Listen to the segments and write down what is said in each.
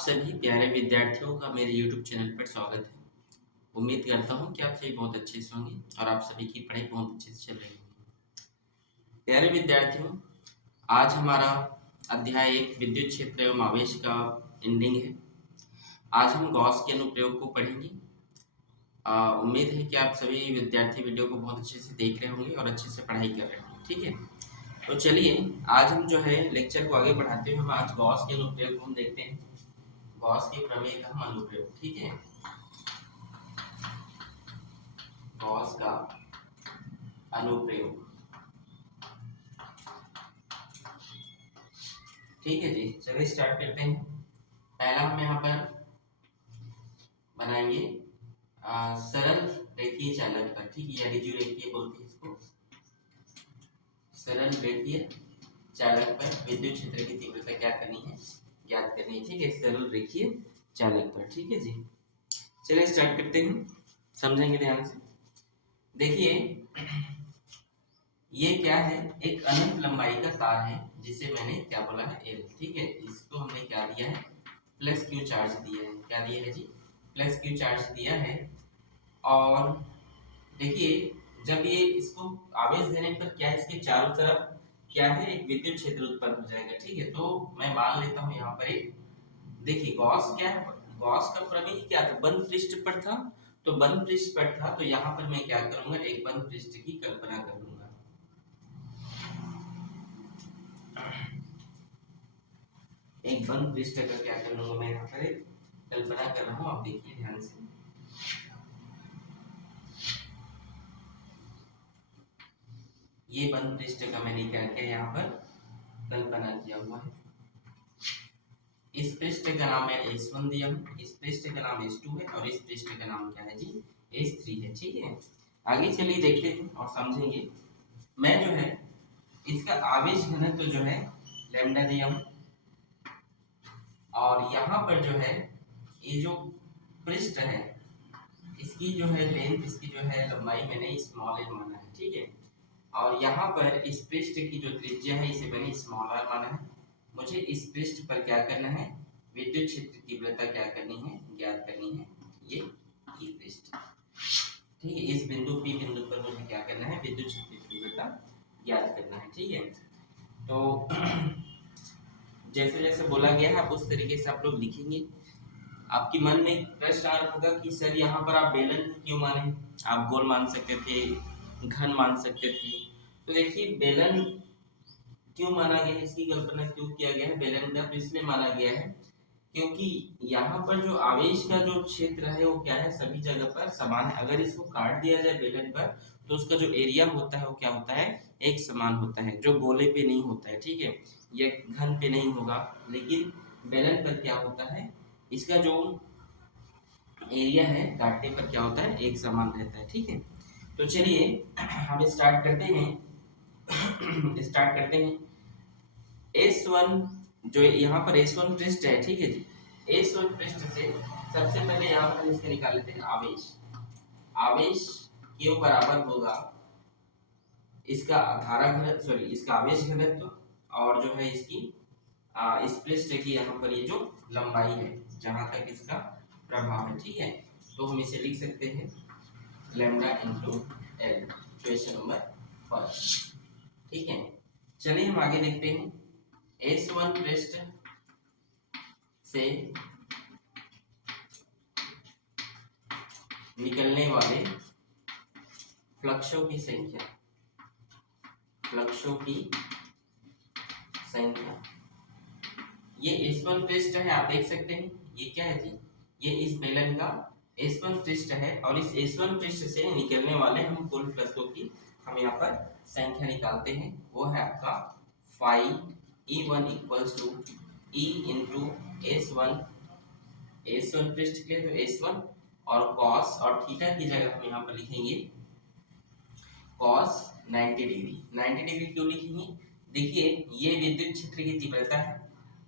सभी प्यारे विद्यार्थियों का मेरे YouTube चैनल पर स्वागत है। उम्मीद करता हूँ कि आप सभी बहुत अच्छे से होंगे और आप सभी की पढ़ाई बहुत अच्छे से चल रही होगी। प्यारे विद्यार्थियों, आज हमारा अध्याय 1 विद्युत क्षेत्र एवं आवेश का एंडिंग है। आज हम गॉस के अनुप्रयोग को पढ़ेंगे। उम्मीद है कि आप सभी विद्यार्थी वीडियो को बहुत अच्छे से देख रहे होंगे और अच्छे से पढ़ाई कर रहे होंगे। ठीक है, तो चलिए आज हम जो है लेक्चर को आगे बढ़ाते हुए हम आज गॉस के अनुप्रयोग को हम देखते हैं। गॉस के प्रमेय का हम अनुप्रयोग, ठीक है, गॉस का अनुप्रयोग। ठीक है जी, चलिए स्टार्ट करते हैं। पहला हम यहाँ पर बनाएंगे सरल रेखीय चालक का, ठीक है, या रिजु रेखीय बोलते हैं इसको। सरल रेखीय चालक पर विद्युत क्षेत्र की तीव्रता क्या करनी है, ज्ञात करनी है। ठीक है, सरल रेखीय चालक पर। ठीक है जी, चलिए स्टार्ट करते हैं, समझेंगे ध्यान से। देखिए ये क्या है, एक अनंत लंबाई का तार है जिसे मैंने क्या बोला है, एल। ठीक है, इसको हमने क्या दिया है, प्लस क्यू चार्ज दिया है। क्या दिया है जी, प्लस क्यू चार्ज दिया है। और देखिए जब ये इसको आवेश देने पर क्या है, इसके चारों तरफ क्या है, एक विद्युत क्षेत्र उत्पन्न हो जाएगा। ठीक है, तो मैं मान लेता हूँ यहाँ पर एक, देखिए गॉस क्या है, गॉस का प्रमेय क्या था, बंद पृष्ठ पर था। तो बंद पृष्ठ पर था तो यहाँ पर मैं क्या करूंगा, एक बंद पृष्ठ की कल्पना कर लूंगा। एक बंद पृष्ठ का क्या कर लूंगा मैं, यहाँ पर एक कल्पना कर रहा हूँ। आप देखिए ध्यान से, ये बंद पृष्ठ का मैंने क्या किया, यहाँ पर कल्पना किया हुआ है। इस पृष्ठ का नाम है S1 दिया हूँ, इस पृष्ठ का नाम S2 है और इस पृष्ठ का नाम क्या है जी, S3 है। ठीक है, आगे चलिए देखते हैं और समझेंगे। मैं जो है इसका आवेश घनत्व जो है लैम्डा दिया हूँ, और यहाँ पर जो है ये जो पृष्ठ है इसकी जो है लेंथ, इसकी जो है लंबाई मैंने स्मॉल एल माना है। ठीक है, और यहाँ पर इस पृष्ठ की जो त्रिज्या है इसे मैंने स्मॉल आर माना है। मुझे इस पृष्ठ पर क्या करना है, विद्युत क्षेत्र तीव्रता क्या करनी है, ज्ञात करनी है। ये ई पृष्ठ, ठीक है, इस बिंदु पी बिंदु पर मुझे क्या करना है, विद्युत क्षेत्र तीव्रता ज्ञात करना है। ठीक है, तो जैसे जैसे बोला गया है आप उस तरीके से आप लोग लिखेंगे। आपके मन में प्रश्न आ रहा होगा कि सर यहाँ पर आप बेलन क्यों माने, आप गोल मान सकते थे, घन मान सकते थे। तो देखिए बेलन क्यों माना गया है, इसकी कल्पना क्यों किया गया है बेलन का, तो इसलिए माना गया है क्योंकि यहाँ पर जो आवेश का जो क्षेत्र है वो क्या है, सभी जगह पर समान है। अगर इसको काट दिया जाए बेलन पर तो उसका जो एरिया होता है वो क्या होता है, एक समान होता है, जो गोले पे नहीं होता है। ठीक है, ये घन पे नहीं होगा, लेकिन बेलन पर क्या होता है, इसका जो एरिया है काटने पर क्या होता है, एक समान रहता है। ठीक है, तो चलिए हम स्टार्ट करते हैं। स्टार्ट करते हैं S1, जो यहाँ पर S1 पृष्ठ है। ठीक है जी, S1 पृष्ठ से सबसे पहले यहाँ पर इसके निकाल लेते हैं आवेश। आवेश Q बराबर होगा इसका धारा घनत्व, सॉरी इसका आवेश घनत्व, और जो है इसकी इस पृष्ठ की यहाँ पर ये जो लंबाई है जहाँ तक इसका प्रभाव है। ठीक है, तो हम इसे लिख सकते हैं lambda into L, question number first. ठीक है, चलिए हम आगे देखते हैं। S1 पृष्ठ से निकलने वाले फ्लक्सों की संख्या, फ्लक्सों की संख्या, ये S1 पृष्ठ है, आप देख सकते हैं ये क्या है जी, ये इस बेलन का S1 पृष्ठ है, और इस S1 पृष्ठ से निकलने वाले हम कुल फ्लक्सों की हम यहाँ पर संख्या निकालते हैं। वो है आपका phi E1 equals to E into S1, S1 पृष्ठ के लिए तो S1, और cos और थीटा की जगह हम यहाँ पर लिखेंगे cos 90 डिग्री। 90 डिग्री क्यों लिखेंगे, देखिए ये विद्युत क्षेत्र की तीव्रता है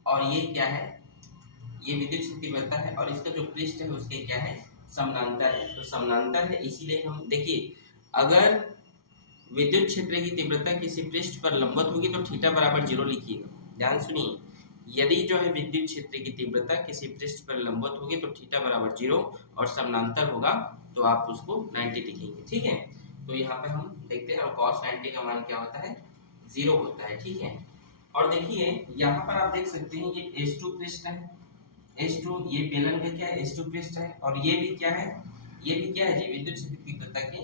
और ये क्या है, ये विद्युत क्षेत्र तीव्रता है, और इसका जो पृष्ठ है उसके क्या है, समानांतर है। तो समानांतर है इसीलिए हम देखिए, अगर विद्युत क्षेत्र की तीव्रता किसी पृष्ठ पर लंबवत होगी तो थीटा बराबर 0 लिखिएगा। ध्यान सुनिए, यदि जो है विद्युत क्षेत्र की तीव्रता किसी पृष्ठ पर लंबवत होगी तो थीटा बराबर 0 और समानांतर होगा तो आप उसको 90 लिखेंगे, ठीक है। तो यहाँ पर हम देखते हैं और cos 90 का मान क्या होता है, 0 होता है, ठीक है। और देखिए यहाँ पर आप देख सकते हैं ये S2 पृष्ठ है, S2 ये बेलन का क्या है, S2 पृष्ठ है, और ये भी क्या है, ये भी क्या है जी, विद्युत क्षेत्र की तीव्रता के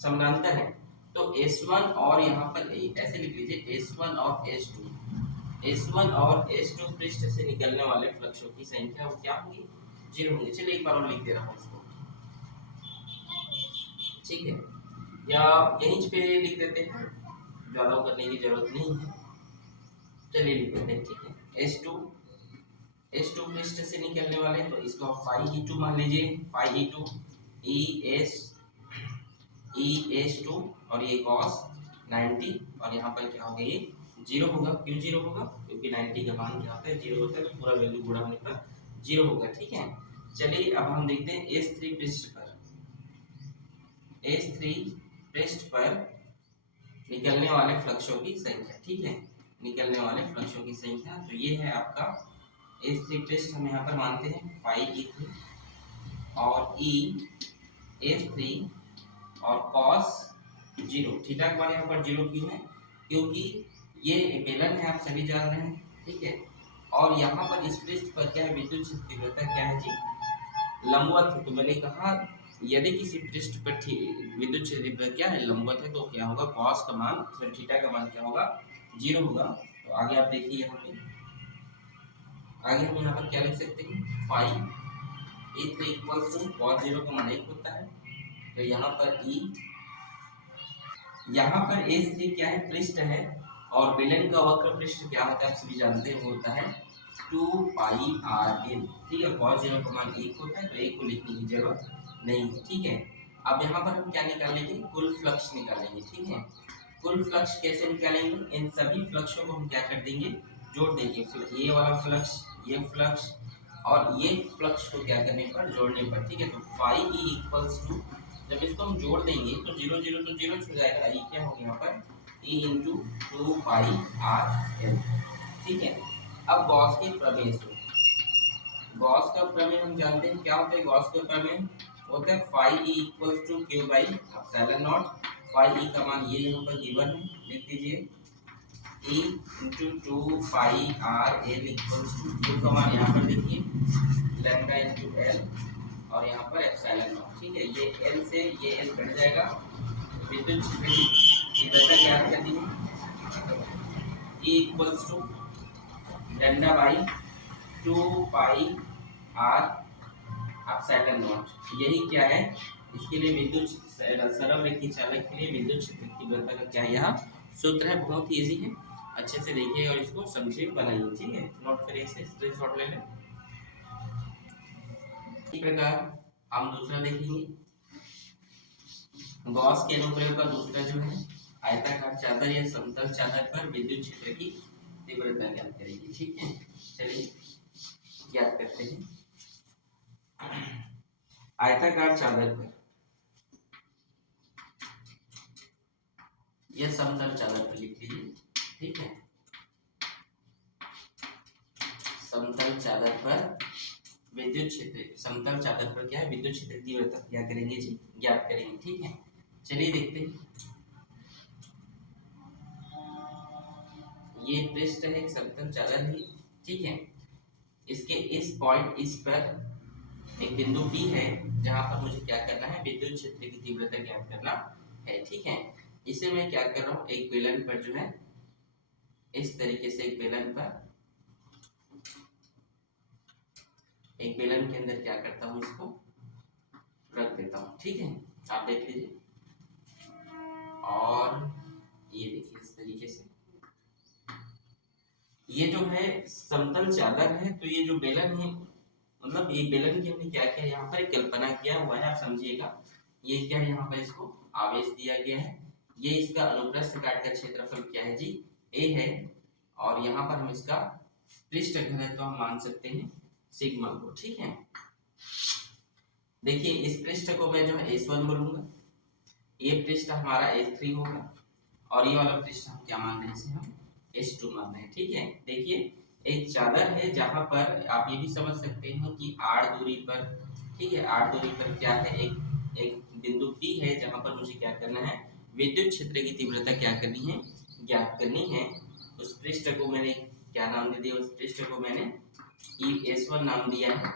समानांतर है। तो S1 और यहाँ पर ऐसे लिख लीजिए S1 और S2, S1 और S2 पृष्ठ से निकलने वाले फ्लक्सों की संख्या वो क्या होगी, 0 होंगी। चलिए एक बार और लिख दे रहा हूँ इसको, ठीक है, या यहीं पे लिख देते हैं, ज्यादा करने की जरूरत नहीं है। चलिए लिख देते हैं, ठीक है। S2 पृष्ठ से निकलने वाले तो इसको आप फाई E2 मान लीजिए, फाई E2 ES2 और ये cos 90 और यहाँ पर क्या होगा, ये 0 होगा। क्यों 0 होगा, क्योंकि 90 का मान क्या होता है, 0 होता है, तो पूरा वैल्यू गुणा होने पर 0 होगा, ठीक है। चलिए अब हम देखते हैं S3 पृष्ठ पर निकलने वाले फ्लक्सों की संख्या, ठीक है, निकलने वाले फ्लक्सों की संख्या। तो ये है आपका S3 पृष्ठ, हम यहाँ पर मानते हैं फाई E3 और S3 और cos 0, थीटा का मान यहाँ पर 0 क्यों है, क्योंकि ये बेलन है, आप सभी जान रहे हैं, ठीक है। और यहाँ पर इस पृष्ठ पर क्या है, विद्युत क्षेत्र तीव्रता क्या है जी, लंबवत है। तो मैंने कहा यदि किसी पृष्ठ पर विद्युत क्षेत्र तीव्रता क्या है, लंबवत है, तो क्या होगा, cos का मान फिर थीटा का मान क्या होगा, 0 होगा। तो आगे आप देखिए यहाँ पे, आगे हम यहाँ पर क्या लिख सकते हैं, phi E3 equals to cos 0 का मान 1 होता है। तो यहाँ पर यहाँ पर S3 क्या है, पृष्ठ है, और बेलन का वक्र पृष्ठ क्या होता है, आप सभी जानते हैं, वो होता है 2 पाई RL, ठीक है। cos 0 का मान 1 होता है, तो 1 को लिखने की जरूरत नहीं है, ठीक है। अब यहाँ पर हम क्या निकालेंगे, कुल फ्लक्स निकालेंगे, ठीक है। कुल फ्लक्स कैसे निकालेंगे, इन सभी फ्लक्सों को हम क्या कर देंगे, जोड़ देंगे, ये वाला फ्लक्स, ये फ्लक्स और ये फ्लक्स को क्या करने पर, जोड़ने पर, ठीक है। तो फाई E इक्वल्स टू, जब इसको हम जोड़ देंगे तो 0 0 तो 0 छूट जाएगा, ये क्या होगा यहाँ पर, E इंटू 2 पाई RL, ठीक है। अब गॉस के प्रमेय से, गॉस का प्रमेय हम जानते हैं क्या होता है, गॉस का प्रमेय होता है phi E equals to Q by epsilon naught. Phi E का मान ये यहाँ पर गिवन है, लिख दीजिए E into 2 pi RL equals to, q का मान यहाँ पर देखिए लैम्डा इंटू L और यहाँ पर एप्सिलॉन नॉट, ठीक है। ये L से ये L कट जाएगा, विद्युत क्षेत्र की तीव्रता ज्ञात करनी है, E equals to lambda by 2 pi R epsilon naught. यही क्या है, इसके लिए विद्युत सरल रेखीय चालक के लिए विद्युत क्षेत्र की तीव्रता का क्या यह सूत्र है, बहुत ही इजी है, अच्छे से देखिए और इसको समझिए, बनाइए, ठीक है। नोट करिए, इसे स्क्रीनशॉट ले लें। इस प्रकार हम दूसरा देखेंगे, गॉस के अनुप्रयोग का दूसरा जो है, आयताकार चादर या समतल चादर पर विद्युत क्षेत्र की तीव्रता ज्ञात करेंगे, ठीक है। चलिए ज्ञात करते हैं। आयताकार चादर पर यह समतल चादर पर लिख लीजिए, ठीक है। समतल चादर पर विद्युत क्षेत्र, समतल चादर पर क्या है, विद्युत क्षेत्र की तीव्रता क्या करेंगे जी, ज्ञात करेंगे, ठीक है। चलिए देखते हैं, ये पृष्ठ है, एक समतल चादर है, ठीक है। इसके इस पॉइंट, इस पर एक बिंदु P है, जहां पर मुझे क्या करना है, विद्युत क्षेत्र की तीव्रता ज्ञात करना है, ठीक है। इसे मैं क्या कर रहा हूँ, एक बेलन पर जो है, इस तरीके से एक बेलन पर, एक बेलन के अंदर क्या करता हूँ, इसको रख देता हूँ, ठीक है। आप देख लीजिए, और ये देखिए इस तरीके से, ये जो है समतल चादर है, तो ये जो बेलन है, मतलब ये बेलन की हमने क्या किया, यहाँ पर एक कल्पना किया हुआ है, आप समझिएगा। ये क्या है, यहाँ पर इसको आवेश दिया गया है, ये इसका अनुप्रस्थ काट का क्षेत्रफल क्या है जी, A है, और यहाँ पर हम इसका पृष्ठ घनत्व हम मान सकते हैं सिग्मा को, ठीक है। देखिए इस पृष्ठ को मैं जो है S1 बोलूंगा, ये पृष्ठ हमारा S3 होगा, और ये वाला पृष्ठ हम क्या मान रहे हैं, इसे हम S2 मानना है। ठीक है, देखिए एक चादर है जहां पर आप ये भी समझ सकते हैं कि r दूरी पर, ठीक है, r दूरी पर क्या है, एक एक बिंदु P है जहां पर मुझे क्या करना है, विद्युत क्षेत्र की तीव्रता क्या करनी है, ज्ञात करनी है। उस पृष्ठ को मैंने क्या नाम दे दिया, उस पृष्ठ को मैंने S1 नाम दिया है।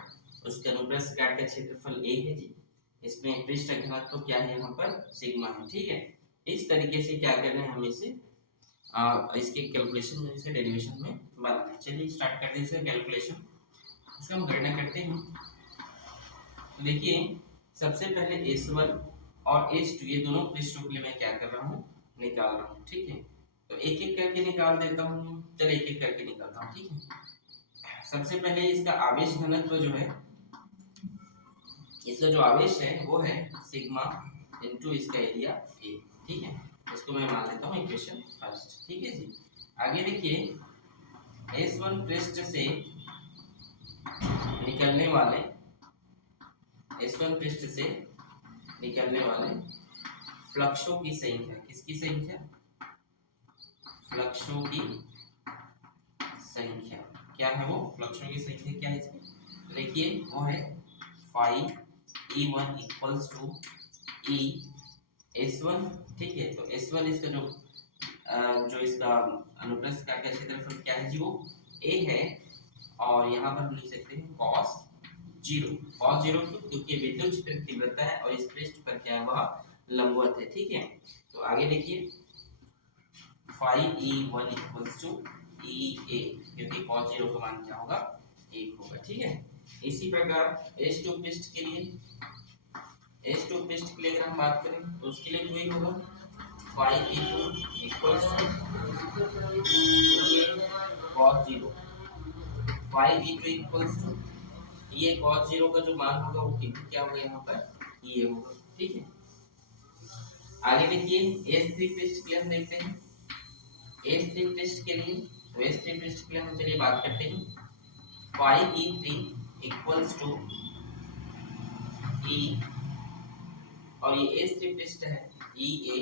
उसके अनुप्रस्थ काट का क्षेत्रफल A है जी। इसमें पृष्ठ घनत्व क्या है, यहाँ पर सिग्मा है। ठीक है, इस तरीके से क्या करना है हमें इसे इसके कैलकुलेशन में, इसके डेरिवेशन में बनाना है। चलिए स्टार्ट करते हैं इसका कैलकुलेशन। इसका हम गणना करते हैं। तो देखिए सबसे पहले S1 और S2 ये दोनों पृष्ठों के लिए मैं क्या कर रहा हूँ, निकाल रहा हूँ। ठीक है, तो एक एक करके निकाल देता हूँ। चलिए एक एक करके निकालता हूँ। ठीक है, सबसे पहले इसका आवेश घनत्व जो है, इसका जो आवेश है वो है सिग्मा इनटू इसका एरिया ए। ठीक है, इसको मैं मान लेता हूँ इक्वेशन फर्स्ट। ठीक है जी, आगे देखिए S1 पृष्ठ से निकलने वाले, S1 पृष्ठ से निकलने वाले फ्लक्सों की संख्या, किसकी संख्या, फ्लक्सों की संख्या क्या है, वो फ्लक्सों की संख्या क्या है इसमें, तो देखिए वो है phi E1 equals to E S1। ठीक है, तो S1 इसका जो इसका अनुप्रस्थ काट का क्षेत्रफल क्या है जी, वो A है। और यहाँ पर हम लिख सकते हैं cos 0, cos 0 क्योंकि विद्युत क्षेत्र की तीव्रता है और इस पृष्ठ पर क्या है, वह लंबवत है। ठीक है, तो आगे देखिए phi E1 equals to EA, क्योंकि cos 0 का मान क्या होगा, 1 होगा। ठीक है, इसी प्रकार S2 पृष्ठ के लिए, S2 पृष्ठ के लिए अगर हम बात करें तो उसके लिए वही होगा फाई E2 इक्वल्स टू ये cos 0, phi E2 equals to ये cos 0 का जो मान होगा वो क्या होगा, यहाँ पर ये होगा। ठीक है, आगे देखिए S3 पृष्ठ के लिए हम देखते हैं। S3 पृष्ठ के लिए, तो S3 पृष्ठ के लिए हम चलिए बात करते हैं। Phi E3 equals to E, और ये S3 पृष्ठ है EA,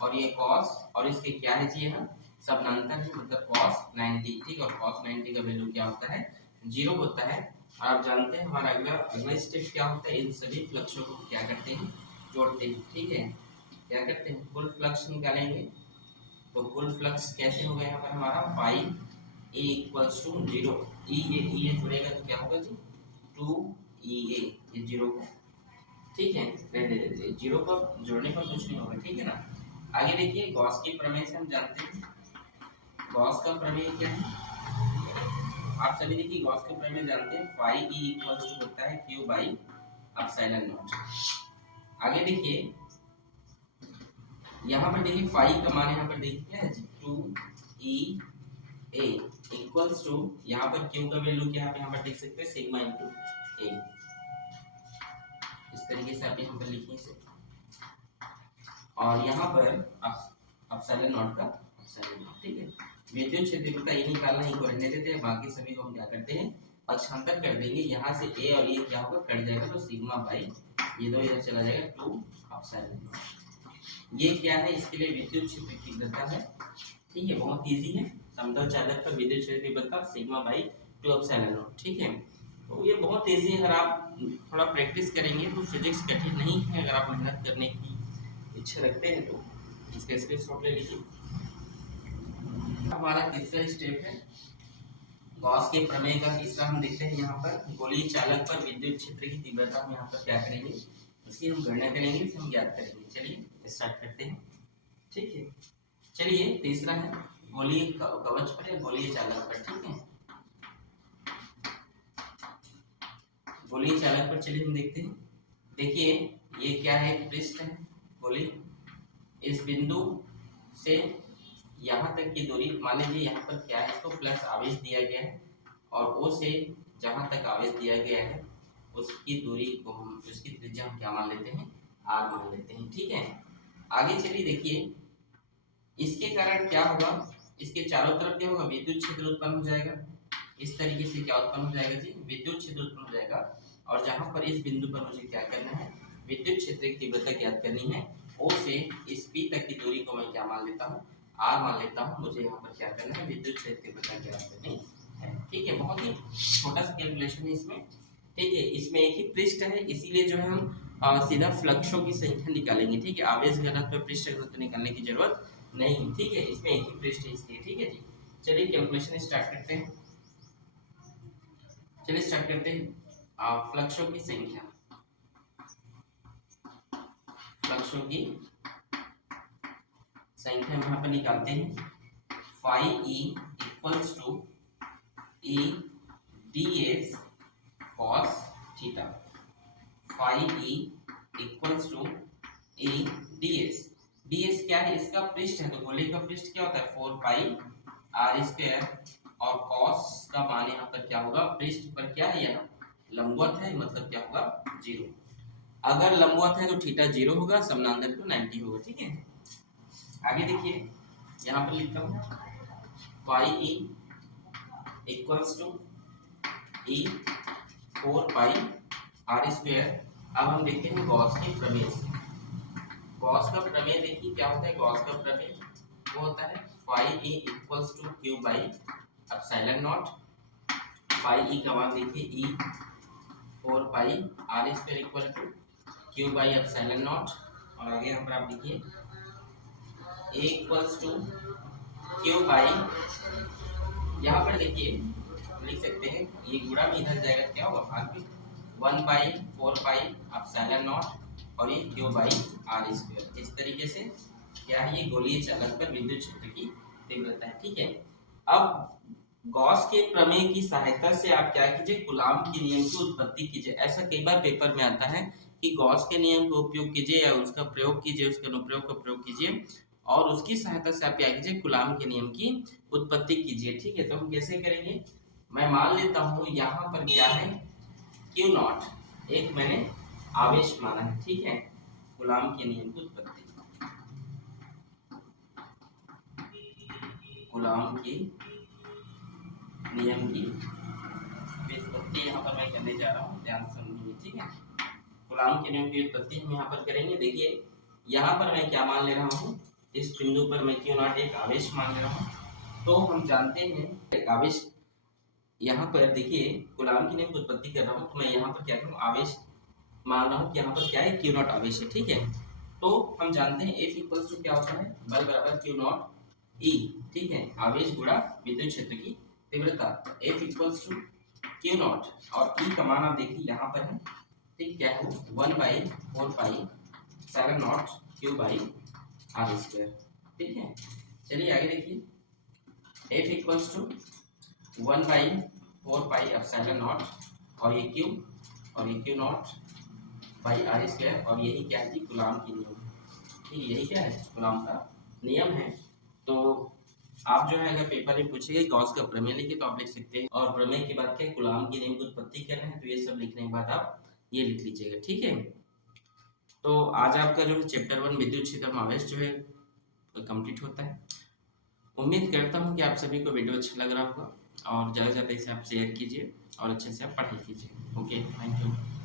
और ये cos, और इसके क्या है जी, यहाँ समानांतर है, मतलब cos 90। ठीक, और cos 90 का वैल्यू क्या होता है, 0 होता है। और आप जानते हैं हमारा अगला स्टेप क्या होता है, इन सभी फ्लक्सों को क्या करते हैं, जोड़ते हैं। ठीक है, क्या करते हैं, कुल फ्लक्स निकालेंगे। तो कुल फ्लक्स कैसे होगा, यहाँ पर हमारा फाई ए इक्वल्स टू 0, ई ए जुड़ेगा तो क्या होगा जी, 2EA, ये 0 को, ठीक है, रहने देते हैं, 0 को जोड़ने पर कुछ नहीं होगा। ठीक है ना, आगे देखिए गॉस की प्रमेय से हम जानते हैं, गॉस का प्रमेय क्या है, आप सभी देखिए गॉस का प्रमेय जानते हैं, फाई ई इक्वल्स टू होता है क्यू बाई एप्सिलॉन नॉट। आगे देखिए यहाँ पर देखिए फाई का मान यहाँ पर देखिए क्या है, 2EA इक्वल्स टू, यहाँ पर क्यू का वैल्यू क्या है, यहाँ पर देख सकते हैं सिग्मा इनटू ए। इस तरीके से आप यहाँ पर लिखिए इसे, और यहाँ पर एप्सिलॉन नॉट का एप्सिलॉन नॉट। ठीक है, विद्युत क्षेत्र ये निकालना, इनको रहने देते हैं, बाकी सभी को हम क्या करते हैं, पक्षांतर कर देंगे। यहाँ से ए और ये क्या होगा, कट जाएगा, तो सिग्मा बाई ये दो इधर चला जाएगा, 2 एप्सिलॉन नॉट। ये क्या है, इसके लिए विद्युत क्षेत्र की तीव्रता है। ठीक है, बहुत इजी है, समतल चालक पर विद्युत क्षेत्र की तीव्रता सिग्मा बाई 2 एप्सिलॉन नॉट। ठीक है, तो ये बहुत इजी है, अगर आप थोड़ा प्रैक्टिस करेंगे तो फिजिक्स कठिन नहीं है। अगर आप मेहनत करने की इच्छा रखते हैं तो इसका स्क्रीनशॉट ले लीजिए। हमारा तीसरा स्टेप है गॉस के प्रमेय का। तीसरा हम देखते हैं, यहाँ पर गोलीय चालक पर विद्युत क्षेत्र की तीव्रता हम यहाँ पर क्या करेंगे, उसकी हम गणना करेंगे, उसे हम ज्ञात करेंगे। चलिए स्टार्ट करते हैं। ठीक है, चलिए तीसरा है गोलीय कवच पर या गोलीय चालक पर। ठीक है, गोलीय चालक पर चलिए हम देखते हैं। देखिए ये क्या है, पृष्ठ है गोलीय, इस बिंदु से यहाँ तक की दूरी, मान लीजिए यहाँ पर क्या है, इसको प्लस आवेश दिया गया है, और ओ से जहाँ तक आवेश दिया गया है उसकी दूरी को हम, उसकी त्रिज्या हम क्या मान लेते हैं, आर मान लेते हैं। ठीक है, आगे चलिए देखिए इसके कारण क्या होगा, इसके चारों तरफ क्या होगा, विद्युत क्षेत्र उत्पन्न हो जाएगा। इस तरीके से क्या उत्पन्न हो जाएगा जी, विद्युत क्षेत्र उत्पन्न हो जाएगा। और जहाँ पर इस बिंदु पर मुझे क्या करना है, विद्युत क्षेत्र की तीव्रता ज्ञात करनी है। ओ से इस पी तक की दूरी को मैं क्या मान लेता हूँ, आर मान लेता हूँ, मुझे यहाँ पर क्या करना है, विद्युत क्षेत्र तीव्रता ज्ञात करनी है। ठीक है, बहुत ही छोटा सा कैलकुलेशन है इसमें। ठीक है, इसमें एक ही पृष्ठ है, इसीलिए जो है हम सीधा फ्लक्सों की संख्या निकालेंगे। ठीक है, आवेश घनत्व पृष्ठ घनत्व निकालने की जरूरत नहीं। ठीक है, इसमें एक ही पृष्ठ है इसलिए। ठीक है जी, चलिए कैलकुलेशन स्टार्ट करते हैं। चलिए स्टार्ट करते हैं। फ्लक्सों की संख्या, फ्लक्सों की संख्या हम यहाँ पर निकालते हैं। Phi E equals to E D S cos theta. Phi E equals to E D S. D S क्या है, इसका पृष्ठ है, तो गोले का पृष्ठ क्या होता है, 4 पाई आर स्क्वायर, और कॉस का मान यहाँ पर क्या होगा, पृष्ठ पर क्या है, यहाँ लंबवत है, मतलब क्या होगा, 0। अगर लंबवत है तो थीटा 0 होगा, समानांतर तो 90 होगा। ठीक है, आगे देखिए, यहाँ पर लिखता हूँ phi E equals to E 4 pi R square. अब हम देखते हैं गॉस के प्रमेय से। गॉस का प्रमेय देखिए क्या होता है, गॉस का प्रमेय वो होता है phi E equals to Q by epsilon naught. Phi E का मान देखिए E 4 pi R square equal to Q by epsilon naught, और आगे यहाँ पर आप लिखिए A equals to Q by, यहाँ पर देखिए लिख सकते हैं, ये गुणा में इधर जाएगा, क्या होगा, भाग में 1 बाई 4 पाई एप्सिलॉन नॉट, और ये क्यू बाई आर स्क्वायर। इस तरीके से क्या है, ये गोलीय चालक पर विद्युत क्षेत्र की तीव्रता है। ठीक है, अब गॉस के प्रमेय की सहायता से आप क्या कीजिए, कूलाम के नियम की उत्पत्ति कीजिए। ऐसा कई बार पेपर में आता है कि गॉस के नियम का उपयोग कीजिए या उसका प्रयोग कीजिए, उसके अनुप्रयोग का प्रयोग कीजिए, और उसकी सहायता से आप क्या कीजिए, कूलाम के नियम की उत्पत्ति कीजिए। ठीक है, तो हम कैसे करेंगे, मैं मान लेता हूँ यहाँ पर क्या है, क्यू नॉट, एक मैंने आवेश माना है। ठीक है, कूलाम के नियम की उत्पत्ति, कूलाम के नियम की व्युत्पत्ति यहाँ पर मैं करने जा रहा हूँ, ध्यान से समझिए। ठीक है, कूलाम के नियम की व्युत्पत्ति हम यहाँ पर करेंगे। देखिए यहाँ पर मैं क्या मान ले रहा हूँ, इस बिंदु पर मैं क्यू नॉट एक आवेश मान ले रहा हूँ। तो हम जानते हैं एक आवेश, यहाँ पर देखिए कूलाम के नियम की उत्पत्ति कर रहा हूँ, तो मैं यहाँ पर क्या करूँ, आवेश मान रहा हूँ कि यहाँ पर क्या है, क्यू नॉट आवेश है। ठीक है, तो हम जानते हैं F इक्वल्स टू क्या होता है, बल बराबर क्यू नॉट ई। ठीक है, आवेश गुणा विद्युत क्षेत्र की तीव्रता, F equals to q naught, और ई का मान आप देखिए यहाँ पर है। ठीक, क्या है, 1 by 4 pi epsilon naught q by R square. ठीक है, चलिए आगे देखिए, F equals to 1 by 4 pi epsilon naught, और ये q naught by R square, और यही क्या है, कूलाम की नियम। ठीक, यही क्या है, कूलाम का नियम है। तो आप जो है अगर पेपर में पूछेगा गॉस का प्रमेय लिखे तो आप लिख सकते हैं, और प्रमेय के बाद क्या, कूलाम की नियम की उत्पत्ति करना है, तो ये सब लिखने के बाद आप ये लिख लीजिएगा। ठीक है, तो आज आपका जो है चैप्टर 1 विद्युत क्षेत्र में आवेश जो है कंप्लीट होता है। उम्मीद करता हूँ कि आप सभी को वीडियो अच्छा लग रहा होगा, और ज़्यादा से ज़्यादा इसे आप शेयर कीजिए और अच्छे से आप पढ़ाई कीजिए। Okay, thank you.